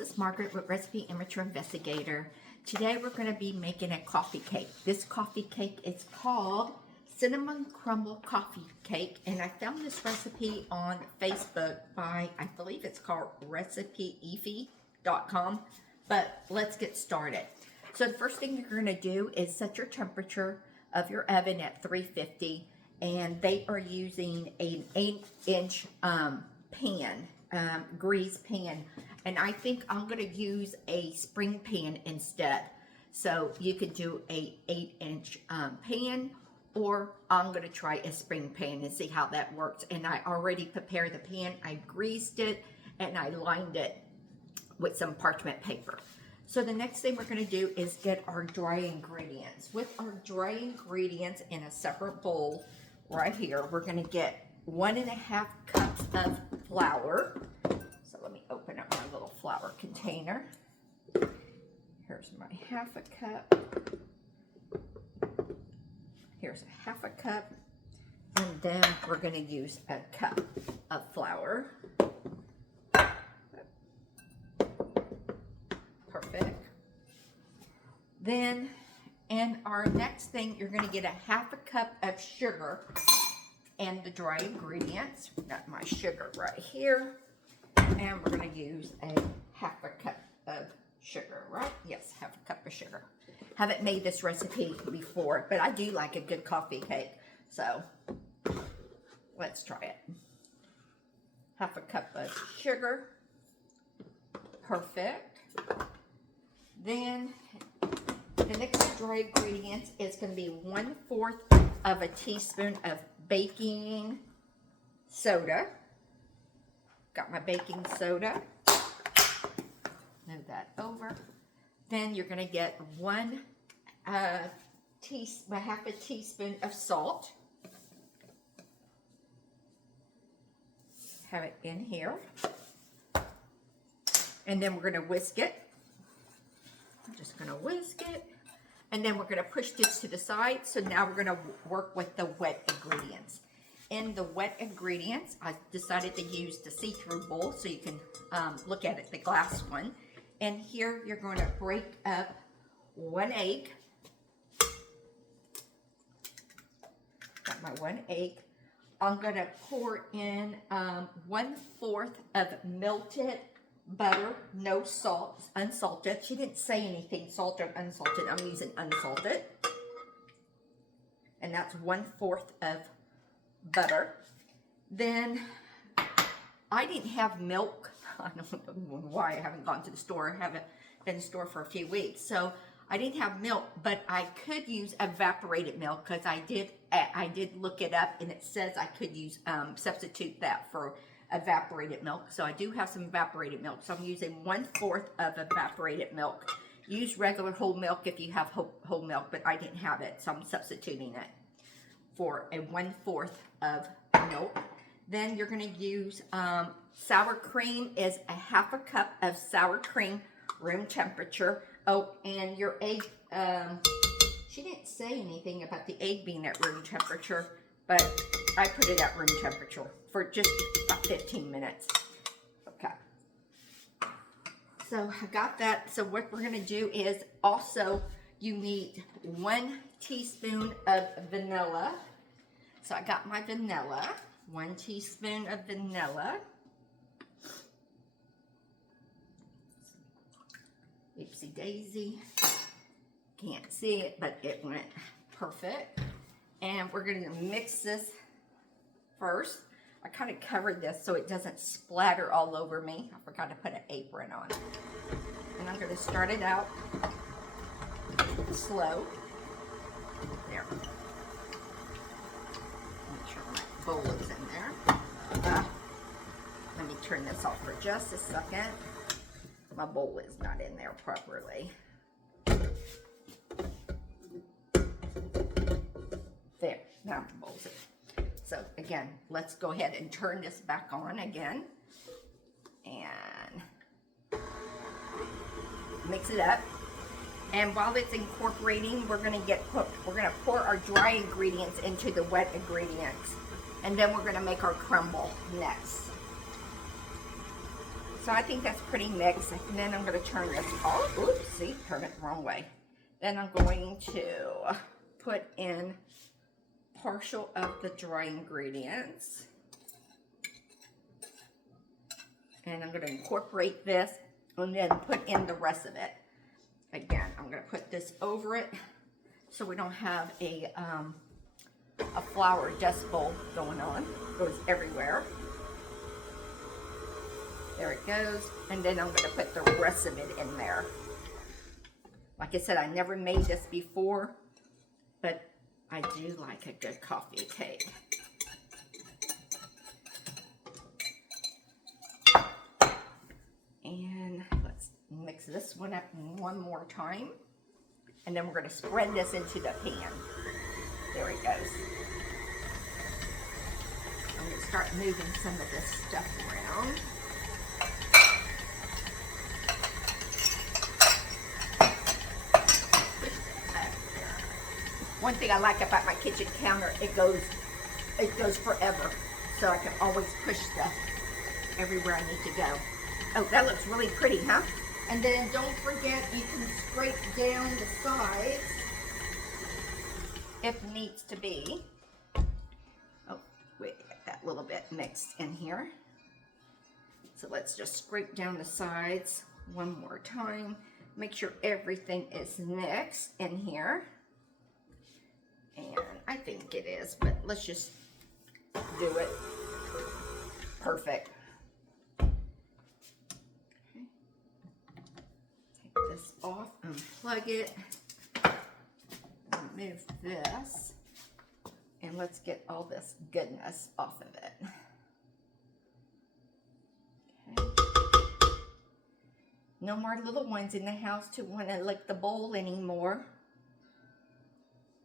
is Margaret with Recipe Amateur Investigator. Today we're going to be making a coffee cake. This coffee cake is called Cinnamon Crumble Coffee Cake, and I found this recipe on Facebook by, I believe it's called recipeefi.com, but let's get started. So the first thing you're going to do is set your temperature of your oven at 350, and they are using an 8-inch pan, grease pan, and I think I'm going to use a spring pan instead. So you could do a 8-inch pan, or I'm going to try a spring pan and see how that works. And I already prepared the pan. I greased it and I lined it with some parchment paper. So the next thing we're going to do is get our dry ingredients. With our dry ingredients in a separate bowl right here, we're going to get 1.5 cups of flour. So let me open up my little flour container. Here's my 1/2 cup. Here's 1/2 cup. And then we're going to use a cup of flour. Perfect. Then, and our next thing, you're going to get 1/2 cup of sugar and the dry ingredients. Got my sugar right here. And we're going to use a 1/2 cup of sugar, right? Yes, 1/2 cup of sugar. Haven't made this recipe before, but I do like a good coffee cake. So, let's try it. 1/2 cup of sugar. Perfect. Then, the next dry ingredients is going to be 1/4 of a teaspoon of baking soda. Got my baking soda. Move that over. Then you're going to get 1/2 teaspoon of salt. Have it in here. And then we're going to whisk it. I'm just going to whisk it. And then we're going to push this to the side. So now we're going to work with the wet ingredients. In the wet ingredients, I decided to use the see-through bowl so you can look at it, the glass one. And here you're going to break up 1 egg. Got my 1 egg. I'm going to pour in 1/4 of melted butter, no salt, unsalted. She didn't say anything salted or unsalted. I'm using unsalted. And that's 1/4 of butter. Then I didn't have milk. I don't know why I haven't gone to the store. I haven't been in the store for a few weeks. So I didn't have milk, but I could use evaporated milk because I did look it up and it says I could use substitute that for evaporated milk. So I do have some evaporated milk. So I'm using 1/4 of evaporated milk. Use regular whole milk if you have whole milk, but I didn't have it. So I'm substituting it for a 1/4 of milk. Then you're going to use sour cream is 1/2 cup of sour cream, room temperature. Oh, and your egg, she didn't say anything about the egg being at room temperature, but I put it at room temperature for just about 15 minutes. Okay. So I got that. So what we're going to do is also you need 1 teaspoon of vanilla. So I got my vanilla, 1 teaspoon of vanilla. Oopsie daisy. Can't see it, but it went perfect. And we're going to mix this first. I kind of covered this so it doesn't splatter all over me. I forgot to put an apron on. And I'm going to start it out slow. There. Make sure my bowl is in there. Let me turn this off for just a second. My bowl is not in there properly. There, now the bowl's in. So again, let's go ahead and turn this back on again. And mix it up. And while it's incorporating, we're gonna pour our dry ingredients into the wet ingredients. And then we're gonna make our crumble next. So I think that's pretty mixed. And then I'm going to turn this off. Oops, see, turn it the wrong way. Then I'm going to put in partial of the dry ingredients. And I'm going to incorporate this and then put in the rest of it. Again, I'm going to put this over it so we don't have a flour dust bowl going on. It goes everywhere. There it goes. And then I'm going to put the rest of it in there. Like I said, I never made this before, but I do like a good coffee cake. And let's mix this one up one more time. And then we're going to spread this into the pan. There it goes. I'm going to start moving some of this stuff around. One thing I like about my kitchen counter, it goes forever. So I can always push stuff everywhere I need to go. Oh, that looks really pretty, huh? And then don't forget, you can scrape down the sides if needs to be. Oh, wait, get that little bit mixed in here. So let's just scrape down the sides one more time. Make sure everything is mixed in here. And I think it is, but let's just do it. Perfect. Okay. Take this off, unplug it, remove this, and let's get all this goodness off of it. Okay. No more little ones in the house to want to lick the bowl anymore.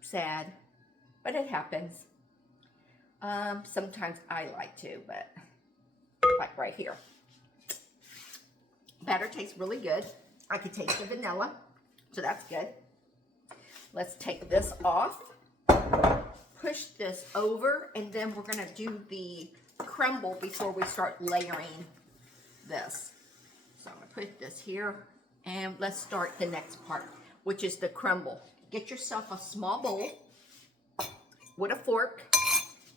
Sad, but it happens. Sometimes I like to, but like right here. Batter tastes really good. I could taste the vanilla, so that's good. Let's take this off, push this over, and then we're gonna do the crumble before we start layering this. So I'm gonna put this here, and let's start the next part, which is the crumble. Get yourself a small bowl with a fork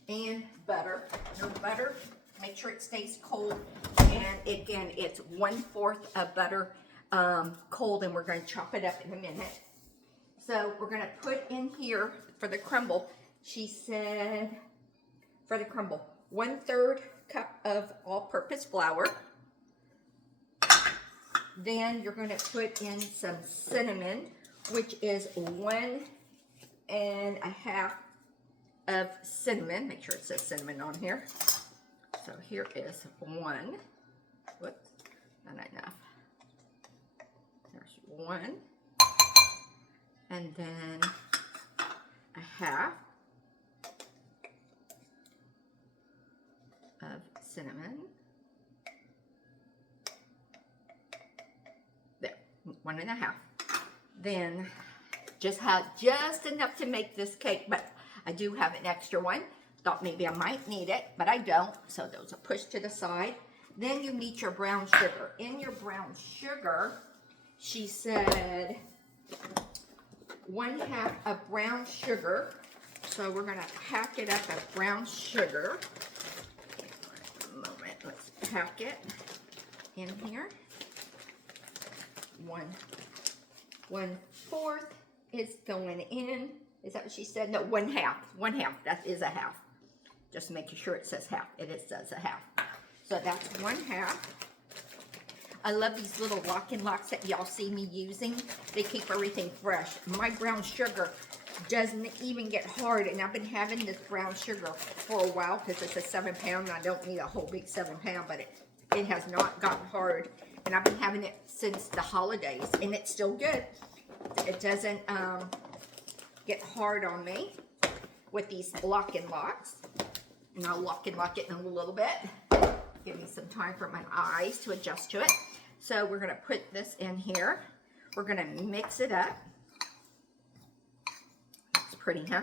and butter. No butter, make sure it stays cold. And again, it's 1/4 of butter cold, and we're going to chop it up in a minute. So we're going to put in here for the crumble, she said, for the crumble, 1/3 cup of all-purpose flour. Then you're going to put in some cinnamon, which is 1 1/2 of cinnamon. Make sure it says cinnamon on here. So here is 1. Whoops, not enough. There's 1. And then 1/2 of cinnamon. There, 1 1/2. Then just enough to make this cake, but I do have an extra one. Thought maybe I might need it, but I don't. So those are pushed to the side. Then you need your brown sugar. In your brown sugar, she said 1/2 of brown sugar. So we're gonna pack it up of brown sugar. A moment, let's pack it in here. 1/4 is going in. Is that what she said? No, 1/2. 1/2. That is 1/2. Just making sure it says 1/2. It says 1/2. So that's 1/2. I love these little lock-and locks that y'all see me using. They keep everything fresh. My brown sugar doesn't even get hard, and I've been having this brown sugar for a while because it's a 7-pound, and I don't need a whole big 7-pound, but it has not gotten hard, and I've been having it since the holidays, and it's still good. It doesn't get hard on me with these lock and locks. And I'll lock and lock it in a little bit. Give me some time for my eyes to adjust to it. So we're going to put this in here. We're going to mix it up. It's pretty, huh?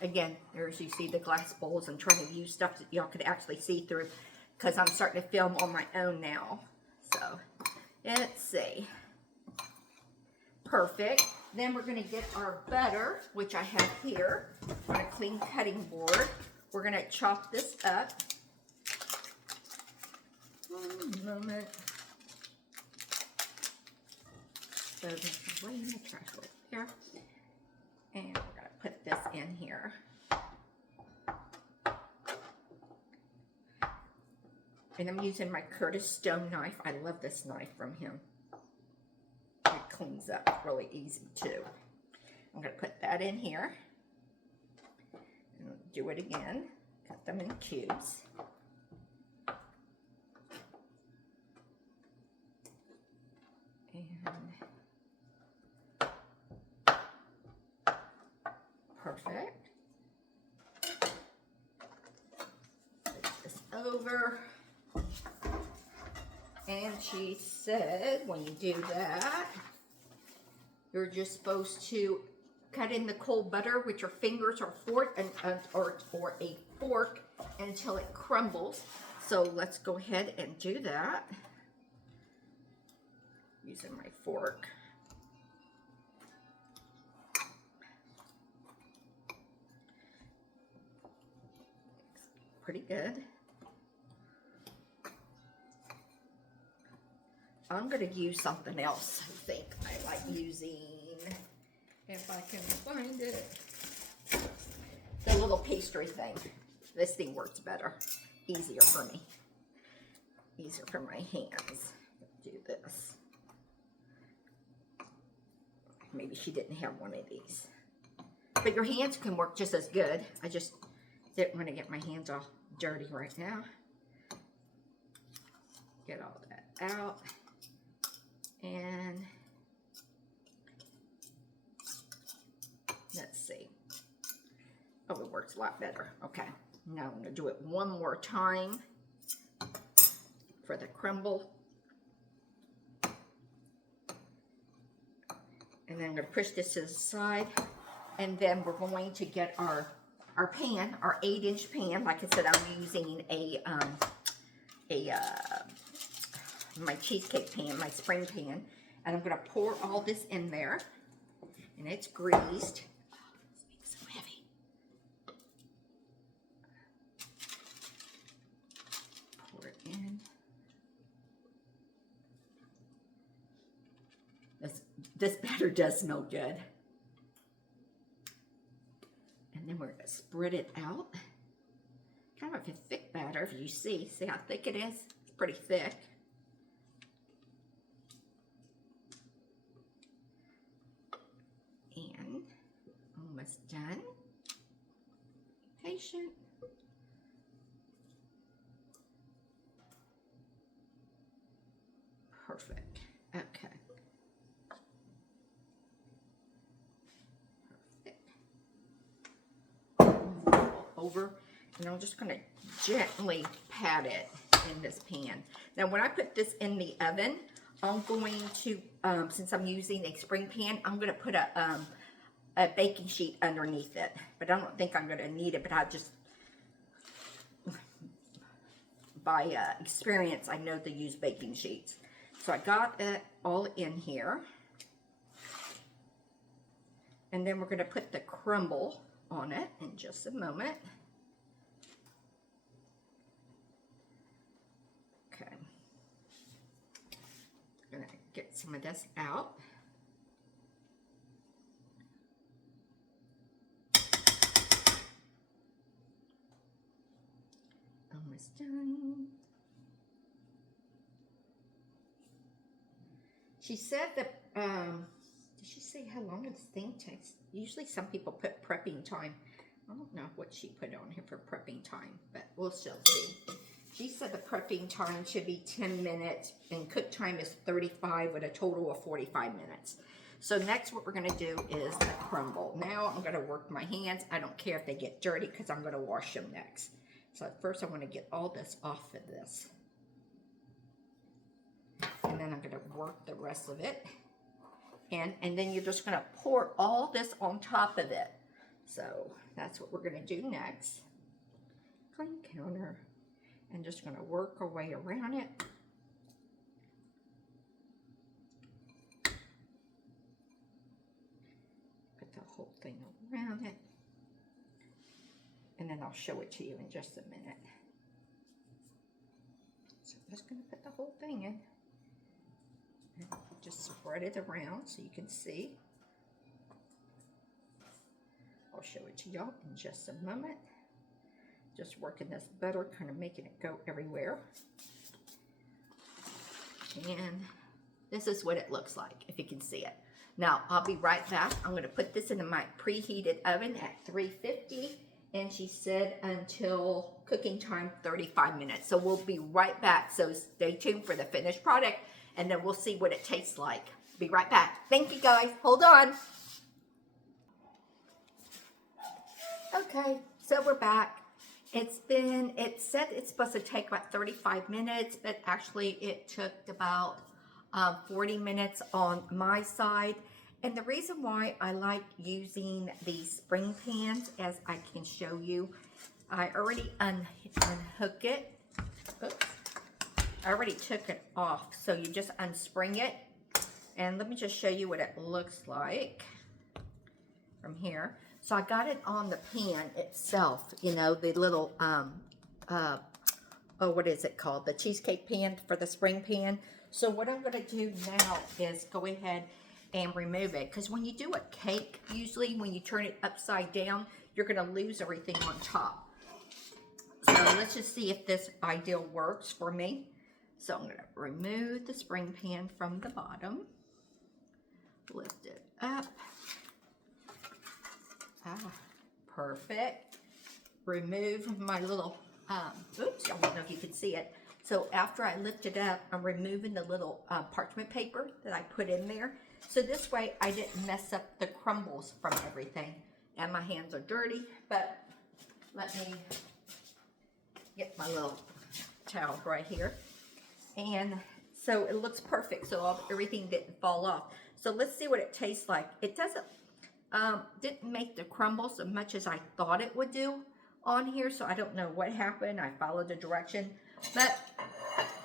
Again, there's, you see the glass bowls. I'm trying to use stuff that y'all could actually see through. because I'm starting to film on my own now. So let's see. Perfect. Then we're going to get our butter, which I have here on a clean cutting board. We're going to chop this up. One moment. So this is way in the trash over here. And we're going to put this in here. And I'm using my Curtis Stone knife. I love this knife from him. It cleans up really easy too. I'm going to put that in here. And do it again. Cut them in cubes. And perfect. Put this over. And she said when you do that, you're just supposed to cut in the cold butter with your fingers or fork or a fork until it crumbles. So let's go ahead and do that. Using my fork. Pretty good. I'm going to use something else. I think I like using, if I can find it, the little pastry thing. This thing works better. Easier for me. Easier for my hands. Do this. Maybe she didn't have one of these. But your hands can work just as good. I just didn't want to get my hands all dirty right now. Get all that out. And let's see. Oh, it works a lot better. Okay, now I'm going to do it one more time for the crumble. And then I'm going to push this to the side. And then we're going to get our pan, our 8-inch pan. Like I said, I'm using my cheesecake pan, my spring pan, and I'm going to pour all this in there, and it's greased. Oh, this makes it so heavy. Pour it in. This batter does smell good. And then we're going to spread it out. Kind of a thick batter, if you see. See how thick it is? It's pretty thick. And almost done. Patient. Perfect. Okay. Perfect. Over, and I'm just going to gently pat it in this pan. Now, when I put this in the oven, I'm going to, since I'm using a spring pan, I'm going to put a baking sheet underneath it. But I don't think I'm going to need it, but I just, by experience, I know to use baking sheets. So I got it all in here. And then we're going to put the crumble on it in just a moment. Okay. I'm going to get some of this out. Almost done. She said that, did she say how long this thing takes? Usually some people put prepping time. I don't know what she put on here for prepping time, but we'll still see. She said the prepping time should be 10 minutes and cook time is 35 with a total of 45 minutes. So next what we're going to do is the crumble. Now I'm going to work my hands. I don't care if they get dirty because I'm going to wash them next. So first I want to get all this off of this. And then I'm going to work the rest of it. And then you're just going to pour all this on top of it. So that's what we're going to do next. Clean counter. and just going to work our way around it. Put the whole thing around it. And then I'll show it to you in just a minute. So I'm just going to put the whole thing in. And just spread it around so you can see. I'll show it to y'all in just a moment. Just working this butter, kind of making it go everywhere. And this is what it looks like, if you can see it. Now, I'll be right back. I'm going to put this into my preheated oven at 350. And she said until cooking time, 35 minutes. So we'll be right back. So stay tuned for the finished product. And then we'll see what it tastes like. Be right back. Thank you, guys. Hold on. Okay, so we're back. It said it's supposed to take about 35 minutes, but actually it took about 40 minutes on my side. And the reason why I like using these spring pans, as I can show you, I already unhook it. Oops. I already took it off, so you just unspring it. And let me just show you what it looks like from here. So I got it on the pan itself, you know, the little, what is it called? The cheesecake pan for the spring pan. So what I'm going to do now is go ahead and remove it. Because when you do a cake, usually when you turn it upside down, you're going to lose everything on top. So let's just see if this idea works for me. So I'm going to remove the spring pan from the bottom. Lift it up. Perfect. Remove my little, oops, I don't know if you can see it. So after I lift it up, I'm removing the little parchment paper that I put in there. So this way I didn't mess up the crumbles from everything. And my hands are dirty, but let me get my little towel right here. And so it looks perfect. So everything didn't fall off. So let's see what it tastes like. It doesn't didn't make the crumbles as much as I thought it would do on here, so I don't know what happened. I followed the direction, but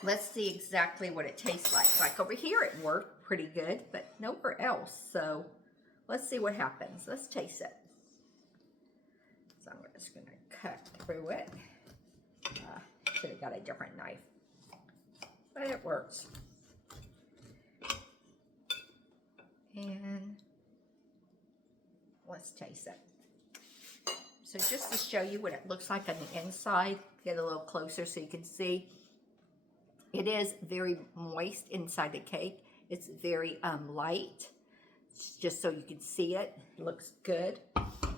let's see exactly what it tastes like. Like over here it worked pretty good, but nowhere else. So let's see what happens. Let's taste it. So I'm just going to cut through it. Should have got a different knife, but it works. And let's taste it. So just to show you what it looks like on the inside, get a little closer so you can see. It is very moist inside the cake. It's very light, just so you can see it. It looks good.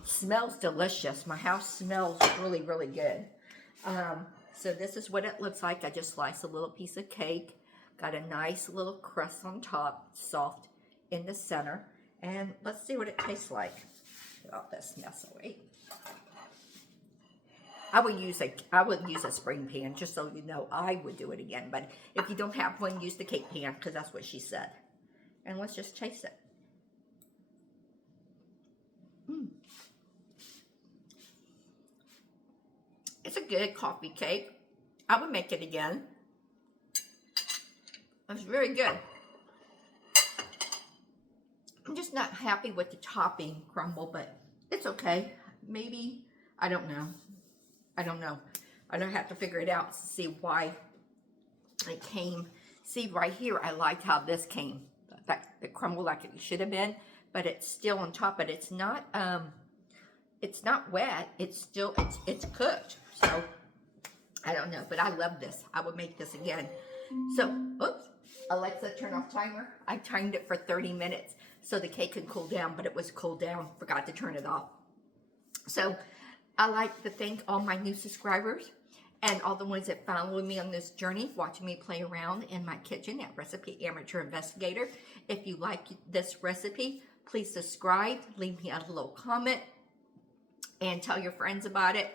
Smells delicious. My house smells really, really good. So this is what it looks like. I just sliced a little piece of cake. Got a nice little crust on top, soft in the center. And let's see what it tastes like. Get all this mess away. I would use a spring pan, just so you know. I would do it again, but if you don't have one, use the cake pan, because that's what she said. And let's just taste it. It's a good coffee cake. I would make it again. It's very good. I'm just not happy with the topping crumble, but it's okay. Maybe, I don't know. I don't know. I don't have to figure it out to see why it came. See right here, I liked how this came. The crumble like it should have been, but it's still on top, but it's not wet. It's still, it's cooked. So, I don't know, but I love this. I would make this again. So, oops, Alexa, turn off timer. I timed it for 30 minutes so the cake could cool down, but it was cooled down. Forgot to turn it off. So, I like to thank all my new subscribers and all the ones that follow me on this journey, watching me play around in my kitchen at Recipe Amateur Investigator. If you like this recipe, please subscribe, leave me a little comment, and tell your friends about it.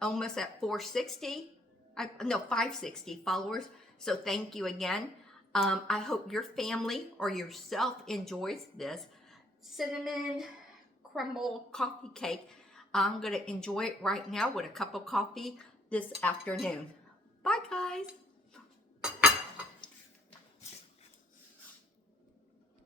Almost at 560 followers. So thank you again. I hope your family or yourself enjoys this cinnamon crumble coffee cake. I'm going to enjoy it right now with a cup of coffee, this afternoon. Bye, guys.